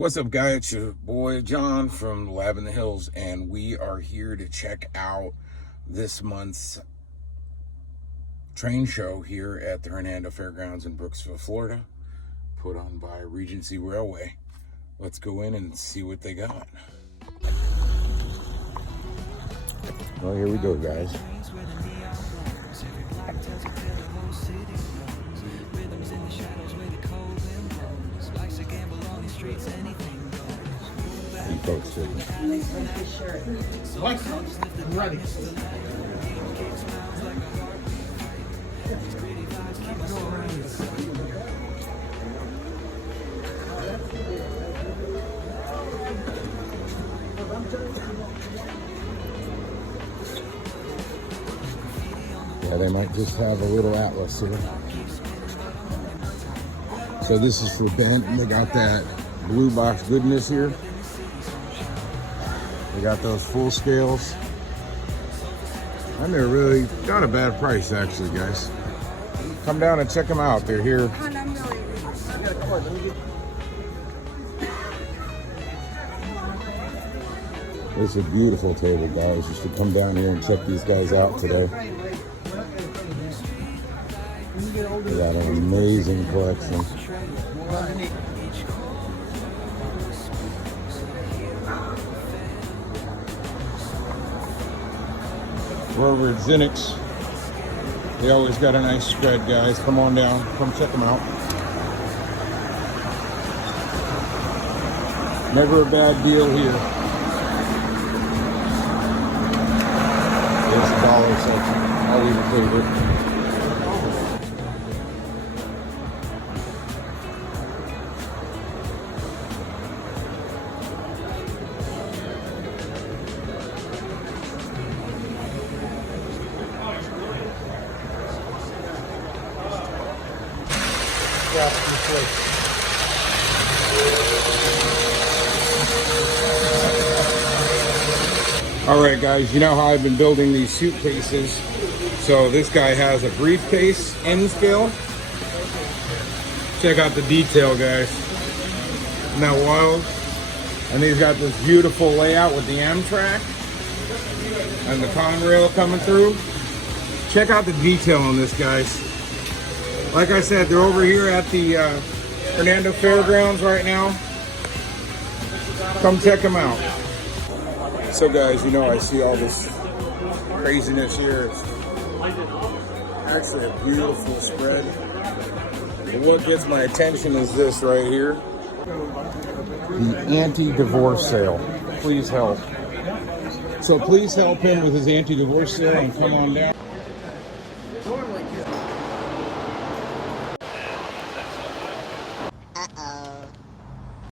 What's up, guys? It's your boy John from Lab in the Hills, and we are here to check out this month's train show here at the Hernando Fairgrounds in Brooksville, Florida, put on by Regency Railway. Let's go in and see what they got. Well, here we go, guys. You folks did. What? I'm ready. Yeah, they might just have a little atlas here. So this is for bent, and they got that blue box goodness here. They got those full scales. And they're really not a bad price, actually, guys. Come down and check them out. They're here. It's a beautiful table, guys. Just to come down here and check these guys out today. They got an amazing collection. We're over at Zenix. They always got a nice spread, guys. Come on down. Come check them out. Never a bad deal here. There's the dollar section. I'll leave it later. All right, guys, you know how I've been building these suitcases. So this guy has a briefcase end scale. Check out the detail, guys. Isn't that wild? And he's got this beautiful layout with the Amtrak and the Conrail coming through. Check out the detail on this, guys. Like I said, they're over here at the Hernando Fairgrounds right now. Come check them out. So, guys, you know I see all this craziness here. It's actually a beautiful spread. But what gets my attention is this right here. The anti-divorce sale. Please help. So please help him with his anti-divorce sale and come on down.